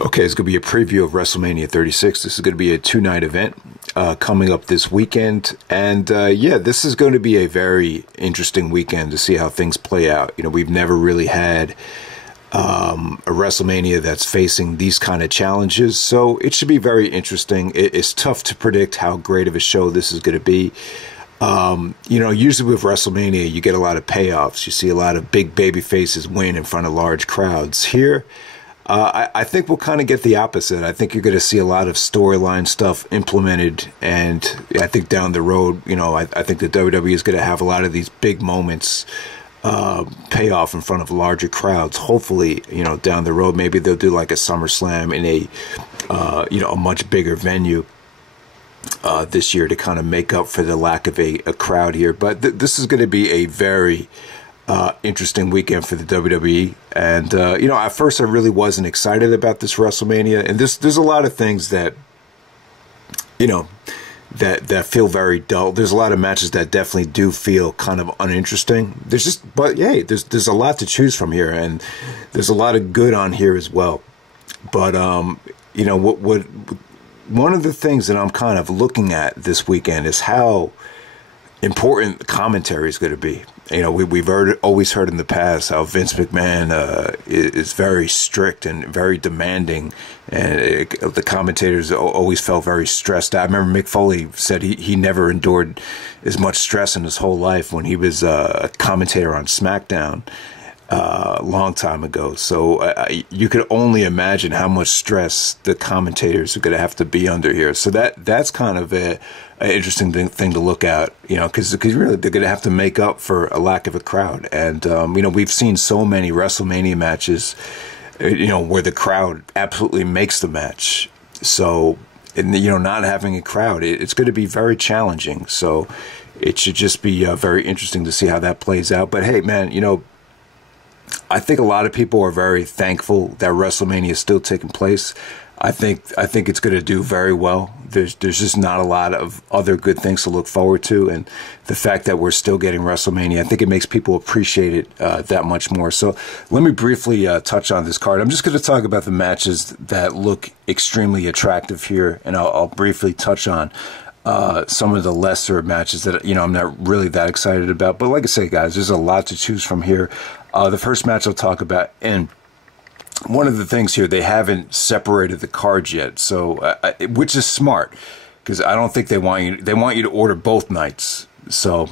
Okay, it's going to be a preview of WrestleMania 36. This is going to be a two-night event coming up this weekend. And yeah, this is going to be a very interesting weekend to see how things play out. You know, we've never really had a WrestleMania that's facing these kind of challenges. So it should be very interesting. It's tough to predict how great of a show this is going to be. You know, usually with WrestleMania, you get a lot of payoffs. You see a lot of big baby faces win in front of large crowds. Here, I think we'll kind of get the opposite. I think you're going to see a lot of storyline stuff implemented, and I think down the road, you know, I think the WWE is going to have a lot of these big moments pay off in front of larger crowds. Hopefully, you know, down the road, maybe they'll do like a SummerSlam in a, you know, a much bigger venue this year to kind of make up for the lack of a crowd here. But this is going to be a very interesting weekend for the WWE. And, you know, at first I really wasn't excited about this WrestleMania. And there's a lot of things that, you know, that feel very dull. There's a lot of matches that definitely do feel kind of uninteresting. But hey, there's a lot to choose from here. And there's a lot of good on here as well. But, you know, one of the things that I'm kind of looking at this weekend is how important the commentary is going to be. You know, we've always heard in the past how Vince McMahon is very strict and very demanding, and the commentators always felt very stressed out. I remember Mick Foley said he never endured as much stress in his whole life when he was a commentator on SmackDown a long time ago. So you could only imagine how much stress the commentators are going to have to be under here. So that's kind of an interesting thing to look at, you know, because really they're going to have to make up for a lack of a crowd. And, you know, we've seen so many WrestleMania matches, you know, where the crowd absolutely makes the match. So, and, you know, not having a crowd, it's going to be very challenging. So it should just be very interesting to see how that plays out. But hey, man, you know, I think a lot of people are very thankful that WrestleMania is still taking place. I think it's going to do very well. There's just not a lot of other good things to look forward to, and the fact that we're still getting WrestleMania, I think it makes people appreciate it that much more. So let me briefly touch on this card. I'm just going to talk about the matches that look extremely attractive here, and I'll briefly touch on some of the lesser matches that, you know, I'm not really that excited about. But like I say, guys, there's a lot to choose from here. The first match I'll talk about, and one of the things here, they haven't separated the cards yet, so which is smart, because I don't think they want you to order both nights. So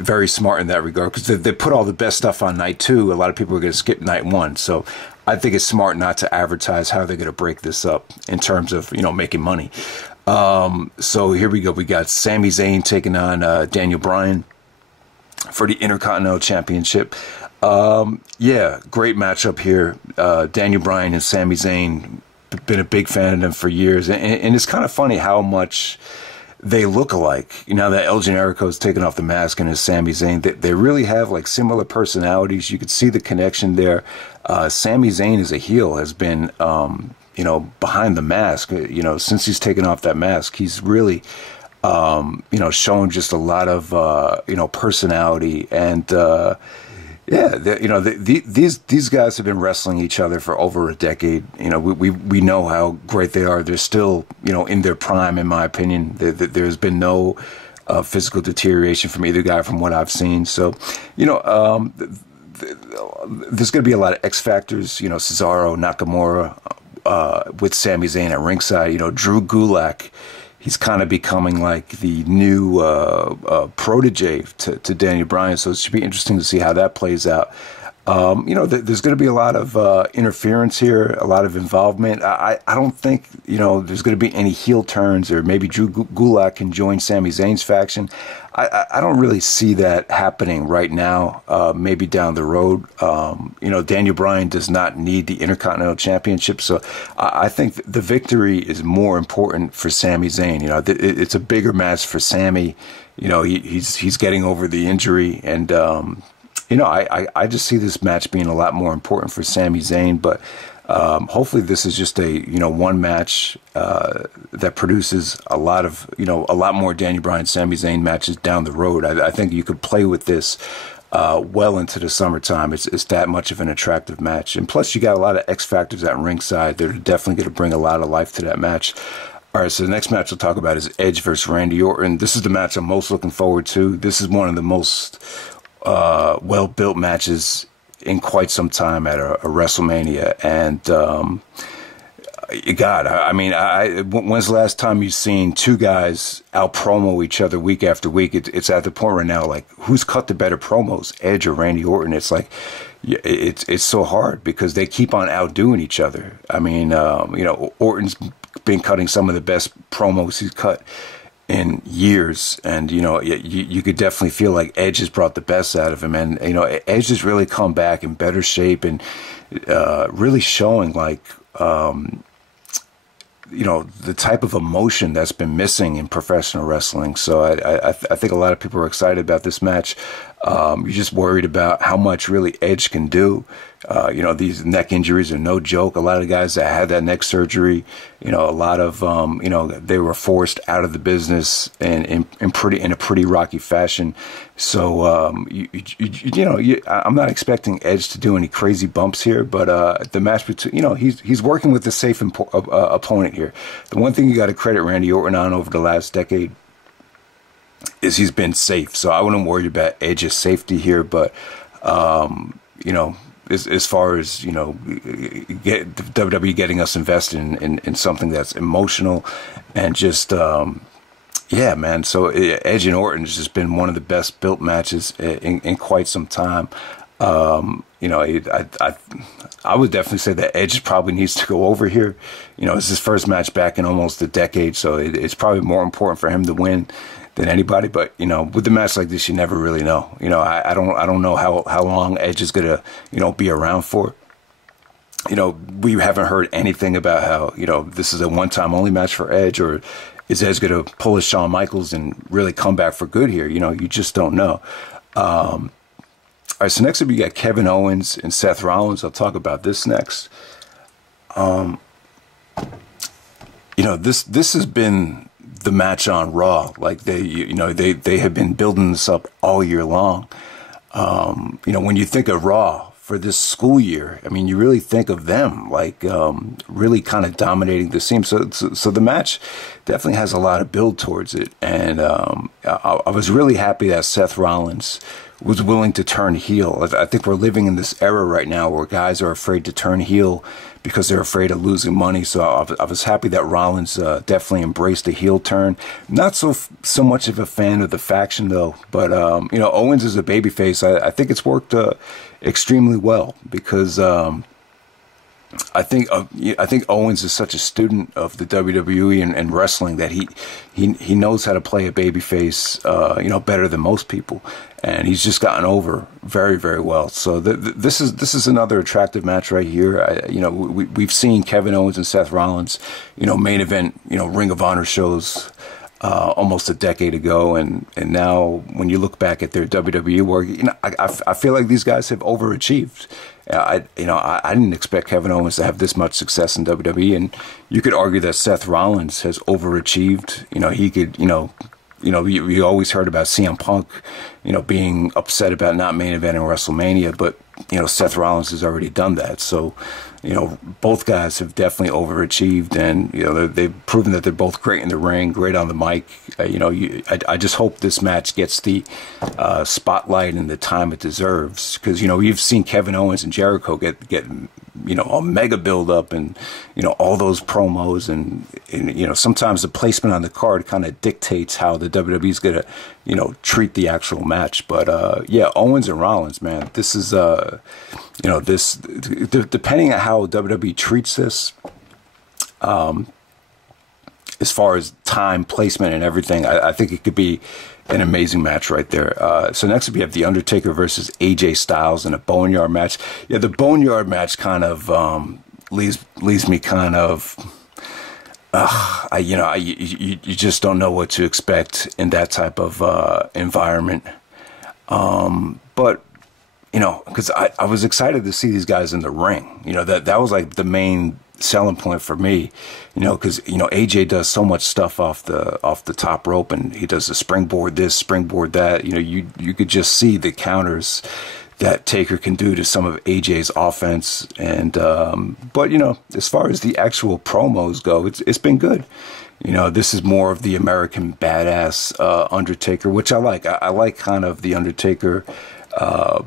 very smart in that regard, because they put all the best stuff on night 2. A lot of people are going to skip night 1. So I think it's smart not to advertise how they're going to break this up in terms of, you know, making money. So here we go. We got Sami Zayn taking on Daniel Bryan for the Intercontinental Championship. Yeah, great matchup here. Daniel Bryan and Sami Zayn, been a big fan of them for years. And it's kind of funny how much they look alike. You know, that El Generico's taken off the mask and is Sami Zayn. They really have like similar personalities. You could see the connection there. Sami Zayn as a heel has been, you know, behind the mask, you know, since he's taken off that mask. He's really, you know, showing just a lot of, you know, personality. And, yeah, you know, these guys have been wrestling each other for over a decade. You know, we know how great they are. They're still, you know, in their prime, in my opinion. There's been no physical deterioration from either guy from what I've seen. So, you know, there's going to be a lot of X factors. You know, Cesaro, Nakamura, with Sami Zayn at ringside. You know, Drew Gulak. He's kind of becoming like the new protege to Daniel Bryan, so it should be interesting to see how that plays out. You know, there's going to be a lot of interference here, a lot of involvement. I don't think, you know, there's going to be any heel turns, or maybe Drew Gulak can join Sami Zayn's faction. I don't really see that happening right now, maybe down the road. You know, Daniel Bryan does not need the Intercontinental Championship, so I think the victory is more important for Sami Zayn. You know, it's a bigger match for Sami. You know, he's getting over the injury, and you know, I just see this match being a lot more important for Sami Zayn. But hopefully this is just a, you know, one match that produces a lot of, you know, a lot more Daniel Bryan, Sami Zayn matches down the road. I think you could play with this well into the summertime. It's that much of an attractive match. And plus, you got a lot of X factors at ringside. They're definitely going to bring a lot of life to that match. All right, so the next match we'll talk about is Edge versus Randy Orton. This is the match I'm most looking forward to. This is one of the most well-built matches in quite some time at a WrestleMania. And God, I mean, when's the last time you've seen two guys out-promo each other week after week? It's at the point right now, like, who's cut the better promos, Edge or Randy Orton? It's like, it's so hard because they keep on outdoing each other. I mean, you know, Orton's been cutting some of the best promos he's cut in years, and you know, you could definitely feel like Edge has brought the best out of him, and you know, Edge has really come back in better shape and really showing like you know, the type of emotion that's been missing in professional wrestling. So I think a lot of people are excited about this match. You're just worried about how much really Edge can do. You know, these neck injuries are no joke. A lot of guys that had that neck surgery, you know, a lot of, you know, they were forced out of the business in a pretty rocky fashion. So, you know, I'm not expecting Edge to do any crazy bumps here, but the match between, you know, he's working with a safe opponent here. The one thing you got to credit Randy Orton on over the last decade is he's been safe. So I wouldn't worry about Edge's safety here, but, you know, as far as, you know, get WWE getting us invested in something that's emotional and just, yeah, man. So Edge and Orton has just been one of the best built matches in quite some time. You know, I would definitely say that Edge probably needs to go over here. You know, it's his first match back in almost a decade, so it's probably more important for him to win than anybody. But you know, with a match like this, you never really know. You know, I don't know how long Edge is gonna, you know, be around for. You know, we haven't heard anything about how, you know, this is a one-time only match for Edge, or is Edge gonna pull a Shawn Michaels and really come back for good here? You know, you just don't know. All right, so next up you got Kevin Owens and Seth Rollins. I'll talk about this next. You know, this has been the match on Raw. Like they have been building this up all year long. You know, when you think of Raw for this school year, I mean, you really think of them like really kind of dominating the scene. So the match definitely has a lot of build towards it, and I was really happy that Seth Rollins was willing to turn heel. I think we're living in this era right now where guys are afraid to turn heel because they're afraid of losing money. So I was happy that Rollins definitely embraced a heel turn. Not so much of a fan of the faction though, but you know, Owens is a babyface. I think it's worked extremely well because I think Owens is such a student of the WWE and wrestling that he knows how to play a babyface, you know, better than most people, and he's just gotten over very, very well. So this is another attractive match right here. You know, we've seen Kevin Owens and Seth Rollins, you know, main event, you know, Ring of Honor shows almost a decade ago, and now when you look back at their WWE work, you know, I feel like these guys have overachieved. I didn't expect Kevin Owens to have this much success in WWE, and you could argue that Seth Rollins has overachieved. You know, he could, we always heard about CM Punk, you know, being upset about not main eventing WrestleMania, but you know, Seth Rollins has already done that. So, you know, both guys have definitely overachieved, and you know, they've proven that they're both great in the ring, great on the mic. You know, I just hope this match gets the spotlight and the time it deserves, because you know, you've seen Kevin Owens and Jericho get you know, a mega build up, and you know, all those promos, and you know, sometimes the placement on the card kind of dictates how the WWE's gonna, you know, treat the actual match. But yeah, Owens and Rollins, man, this is you know, this depending on how WWE treats this, as far as time, placement, and everything, I think it could be an amazing match right there. So next we have The Undertaker versus AJ Styles in a Boneyard match. Yeah, the Boneyard match kind of leaves me kind of, you just don't know what to expect in that type of environment. But you know, because I was excited to see these guys in the ring. You know, that was like the main selling point for me, because AJ does so much stuff off the top rope, and he does the springboard this, springboard that. You could just see the counters that Taker can do to some of AJ's offense, and but as far as the actual promos go, it's been good. This is more of the American badass Undertaker, which I like. I like kind of the Undertaker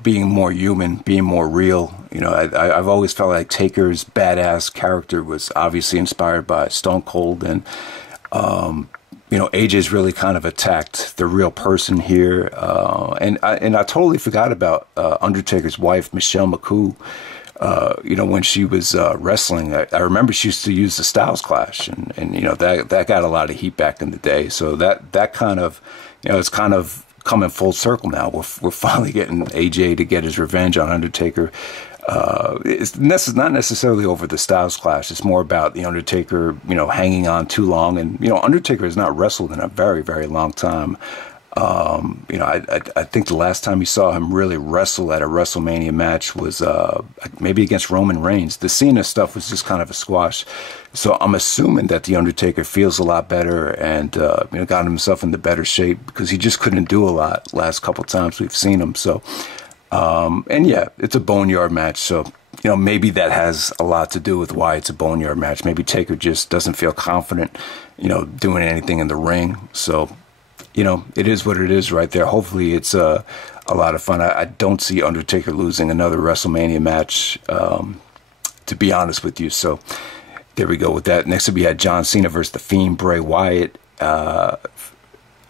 being more human, being more real. I've always felt like Taker's badass character was obviously inspired by Stone Cold, and AJ's really kind of attacked the real person here. And I totally forgot about Undertaker's wife, Michelle McCool. When she was wrestling, I remember she used to use the Styles Clash, and that got a lot of heat back in the day. So that kind of, it's kind of coming full circle now. We're finally getting AJ to get his revenge on Undertaker. It's not necessarily over the Styles Clash. It's more about the Undertaker, hanging on too long. And, Undertaker has not wrestled in a very, very long time. I think the last time you saw him really wrestle at a WrestleMania match was maybe against Roman Reigns. The Cena stuff was just kind of a squash. So I'm assuming that the Undertaker feels a lot better and got himself into better shape, because he just couldn't do a lot last couple times we've seen him. So and yeah, it's a boneyard match. So maybe that has a lot to do with why it's a boneyard match. Maybe Taker just doesn't feel confident doing anything in the ring. So it is what it is right there. Hopefully it's a lot of fun. I don't see Undertaker losing another WrestleMania match, to be honest with you. So there we go with that. Next up, we had John Cena versus The Fiend, Bray Wyatt. Oh,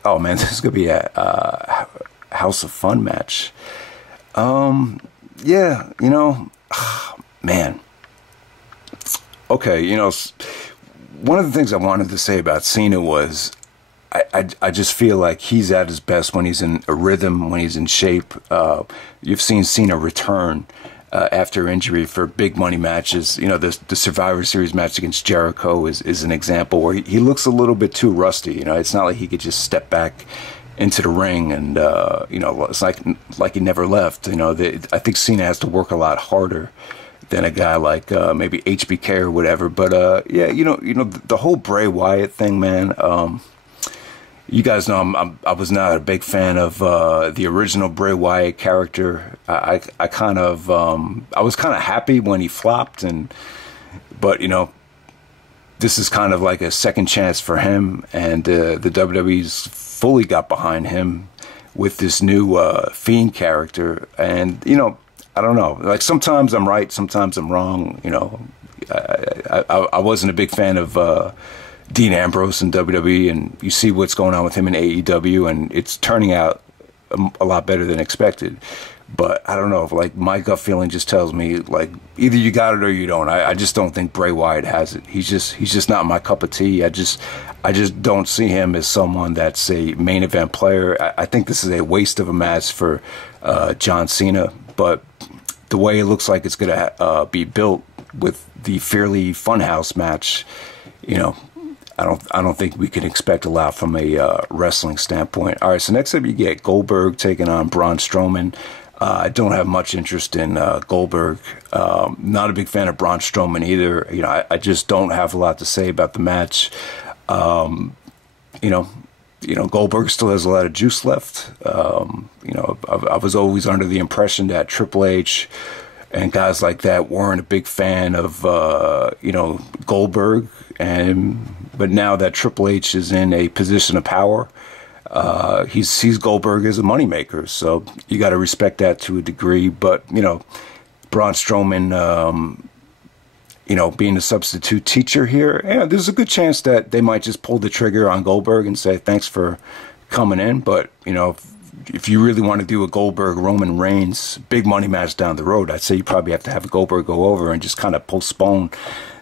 man, this is going to be a House of Fun match. Yeah, man. Okay, one of the things I wanted to say about Cena was I just feel like he's at his best when he's in a rhythm, when he's in shape. You've seen Cena return after injury for big money matches. The Survivor Series match against Jericho is an example where he looks a little bit too rusty. It's not like he could just step back into the ring and it's like he never left. I think Cena has to work a lot harder than a guy like maybe HBK or whatever. But yeah, the whole Bray Wyatt thing, man. You guys know I was not a big fan of the original Bray Wyatt character. I was kind of happy when he flopped, but this is kind of like a second chance for him, and the WWE's fully got behind him with this new Fiend character. And I don't know. Like, sometimes I'm right, sometimes I'm wrong. I wasn't a big fan of Dean Ambrose in WWE, and you see what's going on with him in AEW, and it's turning out a lot better than expected. But I don't know, like, my gut feeling just tells me, like, either you got it or you don't. I just don't think Bray Wyatt has it. He's just not my cup of tea. I just don't see him as someone that's a main event player. I think this is a waste of a match for John Cena, but the way it looks like it's gonna be built with the Fairly Funhouse match, I don't think we can expect a lot from a wrestling standpoint. All right, so next up you get Goldberg taking on Braun Strowman. I don't have much interest in Goldberg. Not a big fan of Braun Strowman either. I just don't have a lot to say about the match. Goldberg still has a lot of juice left. I was always under the impression that Triple H and guys like that weren't a big fan of Goldberg, but now that Triple H is in a position of power, he sees Goldberg as a moneymaker, so you got to respect that to a degree. But Braun Strowman, being a substitute teacher here, there's a good chance that they might just pull the trigger on Goldberg and say thanks for coming in. But if you really want to do a Goldberg Roman Reigns big money match down the road, I'd say you probably have to have Goldberg go over and just kind of postpone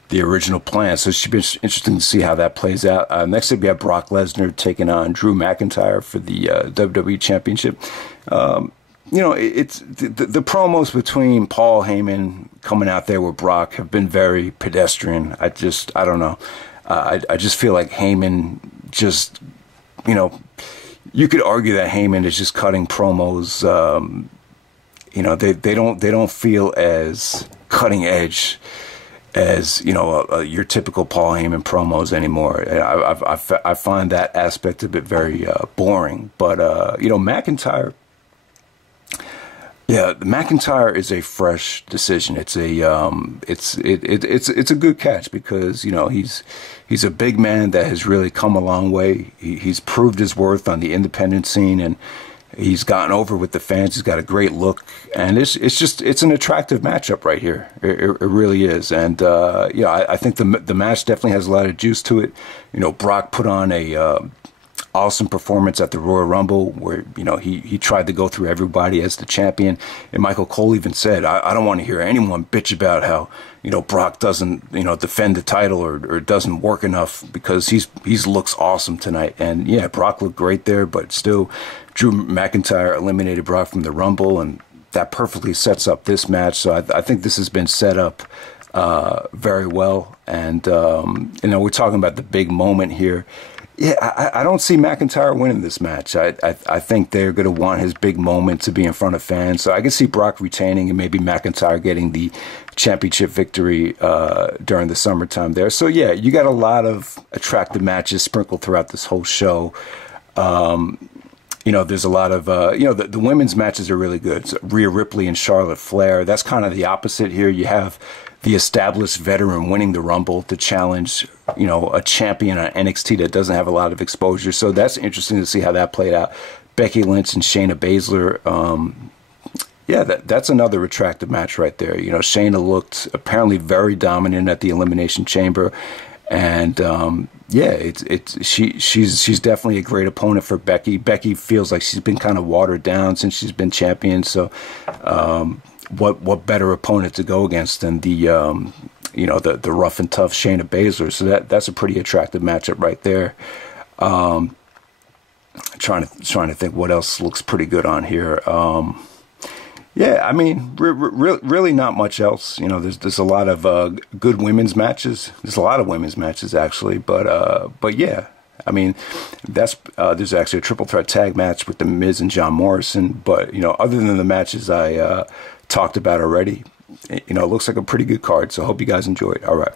the original plan. So it should be interesting to see how that plays out. Next up, we have Brock Lesnar taking on Drew McIntyre for the WWE Championship. It's the promos between Paul Heyman coming out there with Brock have been very pedestrian. I don't know. I just feel like Heyman just, you could argue that Heyman is just cutting promos. They don't feel as cutting edge as your typical Paul Heyman promos anymore. I find that aspect of it very boring. But McIntyre. Yeah, McIntyre is a fresh decision. It's a good catch because he's a big man that has really come a long way. He's proved his worth on the independent scene, and he's gotten over with the fans. He's got a great look, and it's an attractive matchup right here. It really is, and I think the match definitely has a lot of juice to it. Brock put on a awesome performance at the Royal Rumble where he tried to go through everybody as the champion, and Michael Cole even said, I don't want to hear anyone bitch about how Brock doesn't defend the title or doesn't work enough, because he's looks awesome tonight. And yeah, Brock looked great there, but still Drew McIntyre eliminated Brock from the Rumble, and that perfectly sets up this match. So I think this has been set up very well. And we're talking about the big moment here. Yeah, I don't see McIntyre winning this match. I think they're going to want his big moment to be in front of fans. So I can see Brock retaining and maybe McIntyre getting the championship victory during the summertime there. So yeah, you got a lot of attractive matches sprinkled throughout this whole show. There's a lot of, the women's matches are really good. So Rhea Ripley and Charlotte Flair. That's kind of the opposite here. You have the established veteran winning the Rumble to challenge, a champion on NXT that doesn't have a lot of exposure. So that's interesting to see how that played out. Becky Lynch and Shayna Baszler. That's another attractive match right there. Shayna looked apparently very dominant at the Elimination Chamber. And she's definitely a great opponent for Becky. Becky feels like she's been kind of watered down since she's been champion. So what better opponent to go against than the rough and tough Shayna Baszler? So that's a pretty attractive matchup right there. Trying to think what else looks pretty good on here. Really not much else. There's a lot of good women's matches. There's a lot of women's matches actually, but yeah, there's actually a triple threat tag match with The Miz and John Morrison. But other than the matches I talked about already, it looks like a pretty good card. So I hope you guys enjoy it. All right.